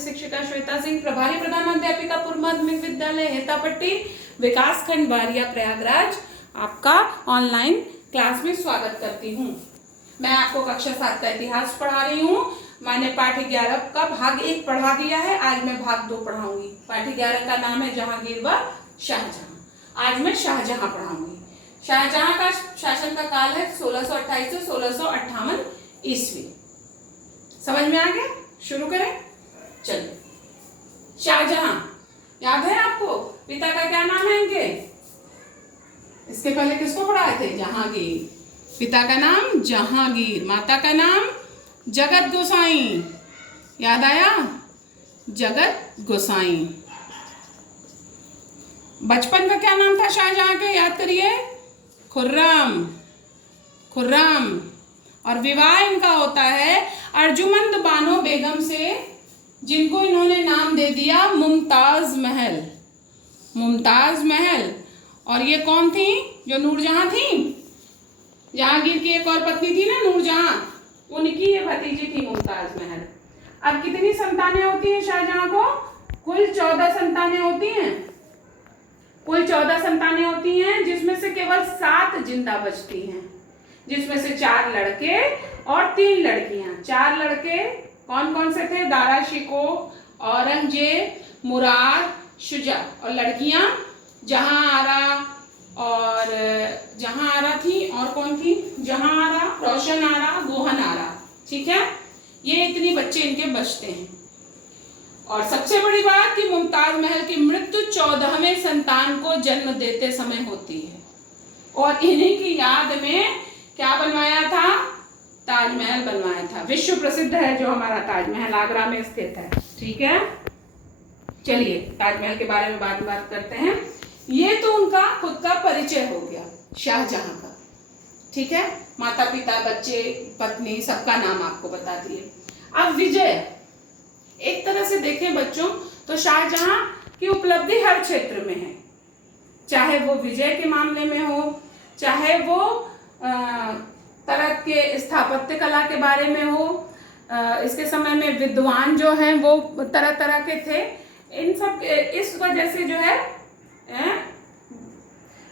शिक्षिका श्वेता सिंह, प्रभारी प्रधानाध्यापिका पूर्व माध्यमिक विद्यालय हेतापट्टी, विकासखंड बारिया प्रयागराज, आपका ऑनलाइन क्लास में स्वागत करती हूँ। मैं आपको कक्षा 7 का इतिहास पढ़ा रही हूँ। मैंने पाठ 11 का भाग 1 पढ़ा दिया है, आज मैं भाग 2 पढ़ाऊंगी। पाठ 11 का नाम है जहांगीर व शाहजहां। आज मैं शाहजहां पढ़ाऊंगी। शाहजहां का शासन का काल है 1628 से 1658 ईस्वी। समझ में आ गया? शुरू करें, चलिए। शाहजहां याद है आपको? पिता का क्या नाम है इनके? इसके पहले किसको पढ़ाए थे? जहांगीर। पिता का नाम जहांगीर, माता का नाम जगत गोसाई। याद आया? जगत गोसाई। बचपन का क्या नाम था शाहजहां के? याद करिए। खुर्रम। खुर्रम। और विवाह इनका होता है अर्जुमंद बानो बेगम से, जिनको इन्होंने नाम दे दिया मुमताज महल। मुमताज महल। और ये कौन थी? जो नूरजहां थी, जहांगीर की एक और पत्नी थी ना नूरजहां, उनकी ये भतीजी थी मुमताज महल। अब कितनी संतानें होती हैं शाहजहां को? कुल 14 संतानें होती हैं। कुल 14 संतानें होती हैं, जिसमें से केवल 7 जिंदा बचती हैं, जिसमें से 4 लड़के और 3 लड़कियां। 4 लड़के कौन कौन से थे? दारा शिको, औरंगजेब, मुराद, शुजा। और लड़कियां जहां आरा थी, और कौन थी? जहां आरा, रोशन आरा, गोहन आरा। ठीक है, ये इतनी बच्चे इनके बचते हैं। और सबसे बड़ी बात कि मुमताज महल की मृत्यु 14वें संतान को जन्म देते समय होती है। और इन्हीं की याद में क्या बनवाया था? ताजमहल बनवाया था। विश्व प्रसिद्ध है जो हमारा ताजमहल, आगरा में स्थित है। ठीक है, चलिए ताजमहल के बारे में बात करते हैं। ये तो उनका खुद का परिचय हो गया शाहजहां का। ठीक है, माता पिता, बच्चे, पत्नी, सबका नाम आपको बता दिए। अब विजय, एक तरह से देखें बच्चों तो शाहजहां की उपलब्धि हर क्षेत्र में है, चाहे वो विजय के मामले में हो, चाहे वो तरह के स्थापत्य कला के बारे में हो। इसके समय में विद्वान जो हैं वो तरह तरह के थे। इन सब इस वजह से जो है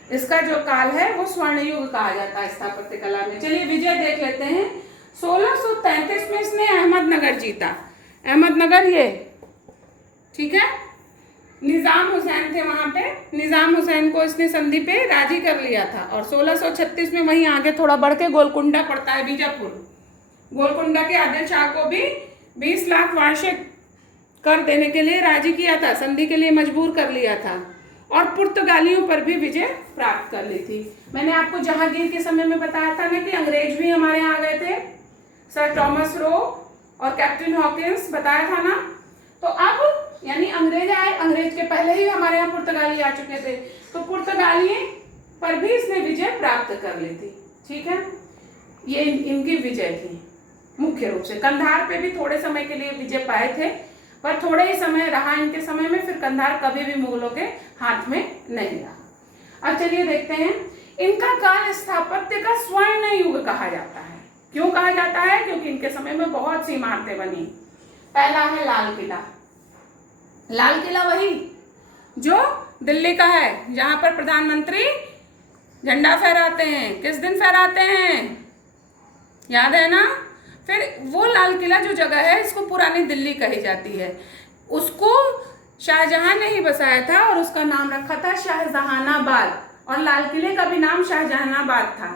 इसका जो काल है वो स्वर्ण युग कहा जाता है स्थापत्य कला में। चलिए विजय देख लेते हैं। 1633 में इसने अहमदनगर जीता। अहमदनगर ये, ठीक है, निजाम हुसैन थे वहां पे। निजाम हुसैन को इसने संधि पे राजी कर लिया था। और 1636 में वहीं आगे थोड़ा बढ़ के गोलकुंडा पड़ता है, बीजापुर। गोलकुंडा के आदिल शाह को भी 20 लाख वार्षिक कर देने के लिए राजी किया था, संधि के लिए मजबूर कर लिया था। और पुर्तगालियों पर भी विजय प्राप्त कर ली थी। मैंने आपको जहांगीर के समय में बताया था ना कि अंग्रेज भी हमारे यहाँ आ गए थे, सर टॉमस रो और कैप्टन हॉकिंस, बताया था ना। तो अब यानी अंग्रेज आए, अंग्रेज के पहले ही हमारे यहाँ पुर्तगाली आ चुके थे, तो पुर्तगाली पर भी इसने विजय प्राप्त कर ली थी। ठीक है, ये इनकी विजय थी मुख्य रूप से। कंधार पे भी थोड़े समय के लिए विजय पाए थे, पर थोड़े ही समय रहा इनके समय में, फिर कंधार कभी भी मुगलों के हाथ में नहीं रहा। अब चलिए देखते हैं। इनका काल स्थापत्य का स्वर्ण युग कहा जाता है। क्यों कहा जाता है? क्योंकि इनके समय में बहुत सी इमारतें बनी। पहला है लाल किला। लाल किला वही जो दिल्ली का है, जहां पर प्रधानमंत्री झंडा फहराते हैं। किस दिन फहराते हैं? याद है ना? फिर वो लाल किला जो जगह है, इसको पुरानी दिल्ली कही जाती है। उसको शाहजहां ने ही बसाया था और उसका नाम रखा था शाहजहानाबाद। और लाल किले का भी नाम शाहजहानाबाद था,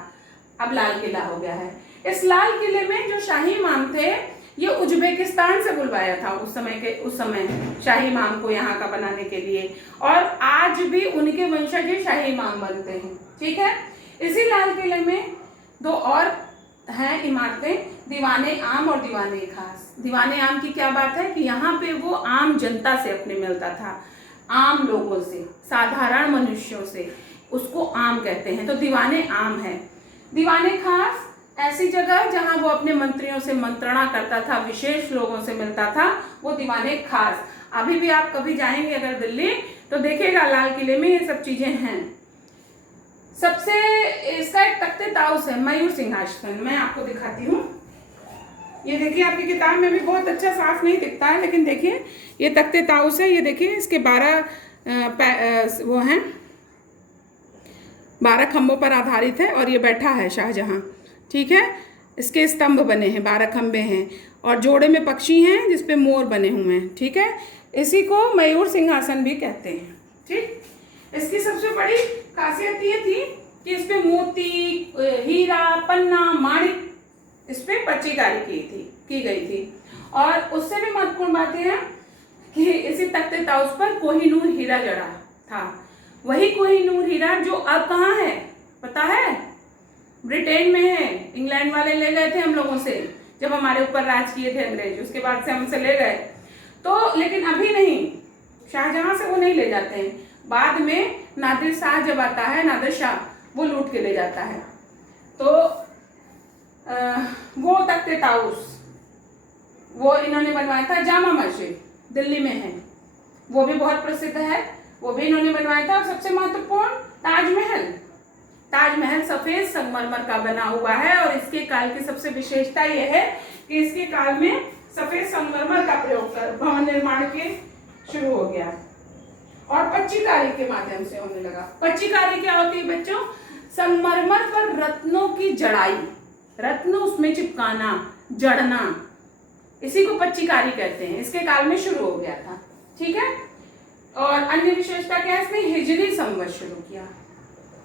अब लाल किला हो गया है। इस लाल किले में जो शाही इमाम थे, ये उज्बेकिस्तान से बुलवाया था उस समय शाही इमाम को यहाँ का बनाने के लिए। और आज भी उनके वंशज ही शाही इमाम बनते हैं। ठीक है, इसी लाल किले में 2 और हैं इमारतें, दीवाने आम और दीवाने खास। दीवाने आम की क्या बात है कि यहाँ पे वो आम जनता से अपने मिलता था, आम लोगों से, साधारण मनुष्यों से, उसको आम कहते हैं, तो दीवाने आम है। दीवाने खास ऐसी जगह जहाँ वो अपने मंत्रियों से मंत्रणा करता था, विशेष लोगों से मिलता था, वो दीवाने खास। अभी भी आप कभी जाएंगे अगर दिल्ली तो देखिएगा लाल किले में ये सब चीजें हैं। सबसे इसका एक तख्ते ताउस है, मयूर सिंहासन, मैं आपको दिखाती हूँ। ये देखिए आपकी किताब में भी बहुत अच्छा साफ नहीं दिखता है, लेकिन देखिए ये तख्ते ताउस है। ये देखिए इसके 12 वो हैं, 12 खंभों पर आधारित है और ये बैठा है शाहजहां। ठीक है, इसके स्तंभ बने हैं, 12 खंभे हैं और जोड़े में पक्षी हैं जिसपे मोर बने हुए हैं। ठीक है, इसी को मयूर सिंहासन भी कहते हैं। ठीक, इसकी सबसे बड़ी खासियत ये थी कि इस पे मोती, हीरा, पन्ना, माणिक, इस पे पच्चीकारी की गई थी। और उससे भी महत्वपूर्ण बात यह है कि इसी तख्ते ताउस पर कोहिनूर हीरा जड़ा था। वही कोहिनूर हीरा जो अब कहाँ है पता है? ब्रिटेन में है। इंग्लैंड वाले ले गए थे हम लोगों से जब हमारे ऊपर राज किए थे अंग्रेज, उसके बाद से हमसे ले गए तो, लेकिन अभी नहीं, शाहजहां से वो नहीं ले जाते हैं। बाद में नादिर शाह जब आता है, नादिर शाह, वो लूट के ले जाता है। तो वो तख्ते ताउस वो इन्होंने बनवाया था। जामा मस्जिद दिल्ली में है, वो भी बहुत प्रसिद्ध है, वो भी इन्होंने बनवाया था। और सबसे महत्वपूर्ण ताजमहल, ताजमहल सफेद संगमरमर का बना हुआ है और इसके काल की सबसे विशेषता यह है कि इसके काल में सफेद संगमरमर का प्रयोग कर भवन निर्माण के शुरू हो गया और पच्चीकारी के माध्यम से होने लगा। पच्चीकारी क्या होती है बच्चों? संगमरमर पर रत्नों की जड़ाई, रत्न उसमें चिपकाना, जड़ना, इसी को पच्चीकारी कहते हैं। इसके काल में शुरू हो गया था। ठीक है, और अन्य विशेषता क्या है? इसने हिजरी संवत शुरू किया।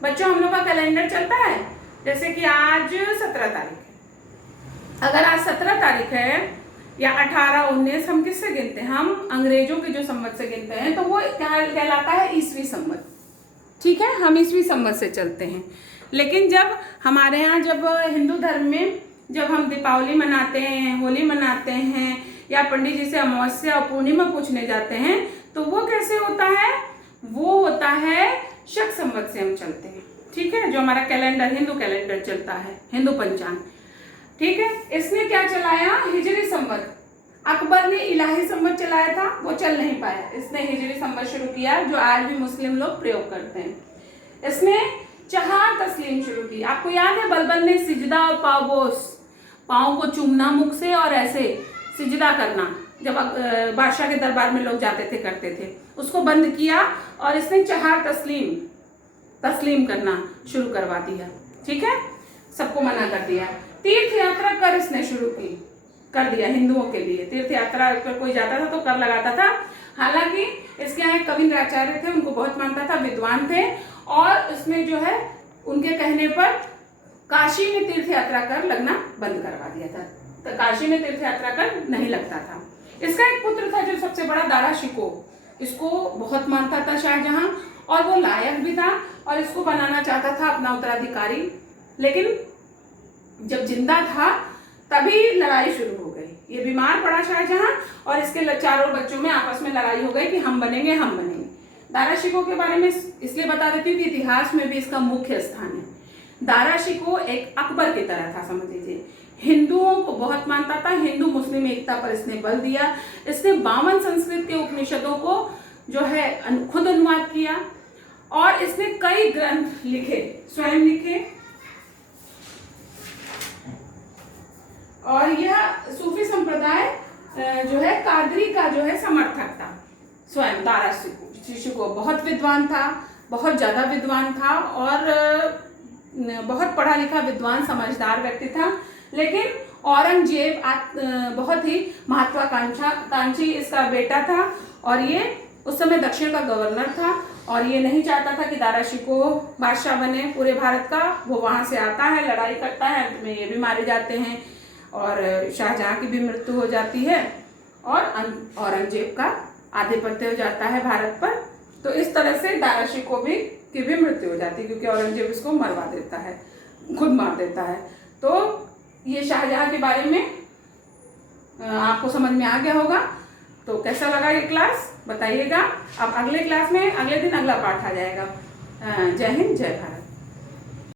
बच्चों हम लोग का कैलेंडर चलता है, जैसे कि आज 17 तारीख है। अगर आज 17 तारीख है या 18, 19, हम किससे गिनते हैं? हम अंग्रेजों के जो संवत से गिनते हैं, तो वो क्या कहलाता है? ईसवी संवत। ठीक है, हम ईसवी संवत से चलते हैं। लेकिन जब हमारे यहाँ, जब हिंदू धर्म में जब हम दीपावली मनाते हैं, होली मनाते हैं या पंडित जी से अमावस्या और पूर्णिमा पूछने जाते हैं, तो वो कैसे होता है? वो होता है शक संवत से हम चलते हैं। ठीक है, जो हमारा कैलेंडर, हिंदू कैलेंडर चलता है, हिंदू पंचांग। ठीक है, इसने क्या चलाया? हिजरी संवत। अकबर ने इलाही संवत चलाया था, वो चल नहीं पाया, इसने हिजरी संवत शुरू किया, जो आज भी मुस्लिम लोग प्रयोग करते हैं। इसने चहार तस्लीम शुरू की। आपको याद है बलबल ने सिजदा और पावोस, पाँव को चूमना मुख से और ऐसे सिजदा करना, जब बादशाह के दरबार में लोग जाते थे, करते थे, उसको बंद किया और इसने चहार तस्लीम करना शुरू करवा दिया। ठीक है, सबको मना कर दिया। तीर्थ यात्रा कर इसने शुरू कर दिया हिंदुओं के लिए। तीर्थ यात्रा पर कोई जाता था तो कर लगाता था। हालांकि इसके यहाँ कविंद्र आचार्य थे, उनको बहुत मानता था, विद्वान थे, और इसमें जो है उनके कहने पर काशी में तीर्थ यात्रा कर लगना बंद करवा दिया था। तो काशी में तीर्थ यात्रा कर नहीं लगता था। इसका एक पुत्र था जो सबसे बड़ा, दारा शिको, इसको बहुत मानता था शाहजहां और वो लायक भी था और इसको बनाना चाहता था अपना उत्तराधिकारी। लेकिन जब जिंदा था तभी लड़ाई शुरू हो गई। ये बीमार पड़ा शाहजहां और इसके चारों बच्चों में आपस में लड़ाई हो गई कि हम बनेंगे, हम बनेंगे। दारा शिको के बारे में इसलिए बता देती हूँ कि इतिहास में भी इसका मुख्य स्थान है। दारा शिको एक अकबर की तरह था, समझ लीजिए। हिंदुओं को बहुत मानता था, हिंदू मुस्लिम एकता पर इसने बल दिया। इसने 52 संस्कृत के उपनिषदों को जो है खुद अनुवाद किया और इसने कई ग्रंथ लिखे, स्वयं लिखे। और यह सूफी संप्रदाय जो है कादरी का जो है समर्थक था। स्वयं दारा शिको बहुत विद्वान था, बहुत ज्यादा विद्वान था और बहुत पढ़ा लिखा, विद्वान, समझदार व्यक्ति था। लेकिन औरंगजेब बहुत ही महत्वाकांक्षी इसका बेटा था और ये उस समय दक्षिण का गवर्नर था और ये नहीं चाहता था कि दारा शिको बादशाह बने पूरे भारत का। वो वहां से आता है, लड़ाई करता है, अंत में ये भी मारे जाते हैं और शाहजहां की भी मृत्यु हो जाती है और औरंगजेब का आधिपत्य हो जाता है भारत पर। तो इस तरह से दारा शिको की भी मृत्यु हो जाती है क्योंकि औरंगजेब इसको मरवा देता है, खुद मार देता है। तो ये शाहजहां के बारे में आपको समझ में आ गया होगा। तो कैसा लगा ये क्लास बताइएगा। अब अगले क्लास में अगले दिन अगला पाठ आ जाएगा। जय हिंद, जय भारत।